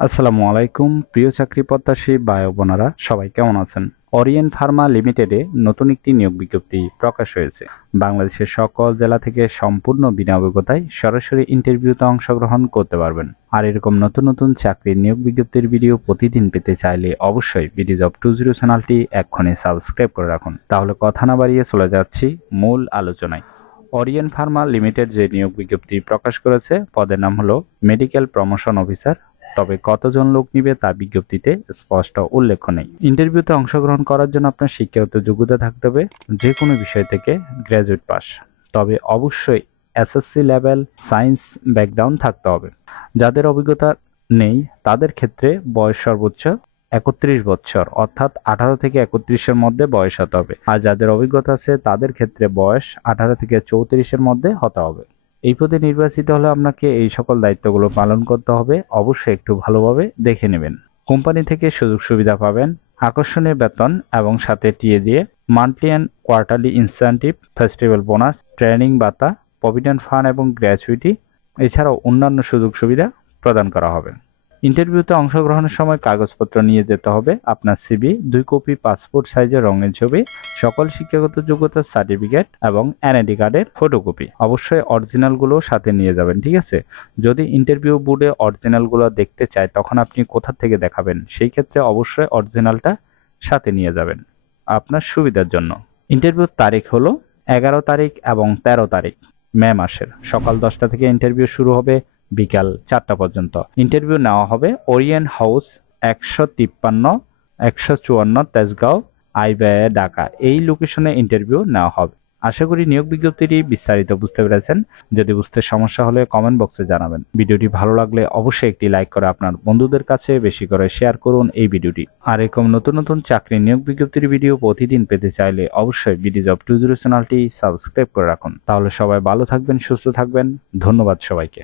আসসালামু আলাইকুম প্রিয় চাকরি প্রত্যাশী ভাই ও বোনেরা, সবাই কেমন আছেন? ওরিয়েন্ট ফার্মা লিমিটেডে নতুন একটি নিয়োগ বিজ্ঞপ্তি প্রকাশ হয়েছে। বাংলাদেশের সকল জেলা থেকে সম্পূর্ণ বিনা অভিজ্ঞতায় সরাসরি ইন্টারভিউতে অংশগ্রহণ করতে পারবেন। আর এরকম নতুন নতুন চাকরির নিয়োগ বিজ্ঞপ্তির ভিডিও প্রতিদিন পেতে চাইলে অবশ্যই বিডি জব 20 চ্যানেলটি এক্ষুনি সাবস্ক্রাইব করে রাখুন। তাহলে কথা না বাড়িয়ে চলে যাচ্ছি মূল আলোচনায়। ওরিয়েন্ট ফার্মা লিমিটেড যে নিয়োগ বিজ্ঞপ্তি প্রকাশ করেছে, পদের নাম হলো মেডিকেল প্রমোশন অফিসার। তবে কতজন লোক নিবে তা বিজ্ঞপ্তিতে স্পষ্ট উল্লেখ নেই। ইন্টারভিউতে অংশগ্রহণ করার জন্য আপনার শিক্ষাগত যোগ্যতা থাকতে হবে যে কোনো বিষয় থেকে গ্র্যাজুয়েট পাস। তবে অবশ্যই এসএসসি লেভেল সায়েন্স ব্যাকগ্রাউন্ড থাকতে হবে। যাদের অভিজ্ঞতা নেই তাদের ক্ষেত্রে বয়স সর্বোচ্চ 31 বছর, অর্থাৎ 18 থেকে 31-এর মধ্যে বয়স হতে হবে। আর যাদের অভিজ্ঞতা আছে তাদের ক্ষেত্রে বয়স 18 থেকে 34-এর মধ্যে হতে হবে। এই পদে নির্বাচিত হলে আপনাকে এই সকল দায়িত্বগুলো পালন করতে হবে। অবশ্যই একটু ভালোভাবে দেখে নেবেন। কোম্পানি থেকে সুযোগ সুবিধা পাবেন, আকর্ষণীয় বেতন এবং সাথে টিএ দিয়ে monthly and quarterly incentive, festival bonus, training ভাতা, প্রভিডেন্ট ফান্ড এবং গ্র্যাচুইটি, এছাড়াও অন্যান্য সুযোগ সুবিধা প্রদান করা হবে। ইন্টারভিউতে অংশগ্রহণের সময় কাগজপত্র নিয়ে যেতে হবে। আপনার সিভি, 2 কপি পাসপোর্ট সাইজের রঙিন ছবি, সকল শিক্ষাগত যোগ্যতার সার্টিফিকেট এবং এনআইডি কার্ডের ফটোকপি। অবশ্যই অরিজিনালগুলো সাথে নিয়ে যাবেন, ঠিক আছে? যদি ইন্টারভিউ বোর্ডে অরিজিনালগুলো দেখতে চায় তখন আপনি কোথা থেকে দেখাবেন, সেই ক্ষেত্রে অবশ্যই অরিজিনালটা সাথে নিয়ে যাবেন আপনার সুবিধার জন্য। ইন্টারভিউর তারিখ হলো 11 তারিখ এবং 13 তারিখ মে মাসের। সকাল 10টা থেকে ইন্টারভিউ শুরু হবে, বিকাল 4টা পর্যন্ত। ইন্টারভিউ নেওয়া হবে ওরিয়েন্ট হাউস 153-154 তেজগাঁও আইবায়ে ঢাকা, এই লোকেশনে ইন্টারভিউ নেওয়া হবে। আশা করি নিয়োগ বিজ্ঞপ্তিটি বিস্তারিত বুঝতে পেরেছেন। যদি বুঝতে সমস্যা হলে কমেন্ট বক্সে জানাবেন। ভিডিওটি ভালো লাগলে অবশ্যই একটি লাইক করে আপনার বন্ধুদের কাছে বেশি করে শেয়ার করুন এই ভিডিওটি। আর এরকম নতুন নতুন চাকরি নিয়োগ বিজ্ঞপ্তির ভিডিও প্রতিদিন পেতে চাইলে অবশ্যই বিডি জব 20 চ্যানেলটি সাবস্ক্রাইব করে রাখুন। তাহলে সবাই ভালো থাকবেন, সুস্থ থাকবেন। ধন্যবাদ সবাইকে।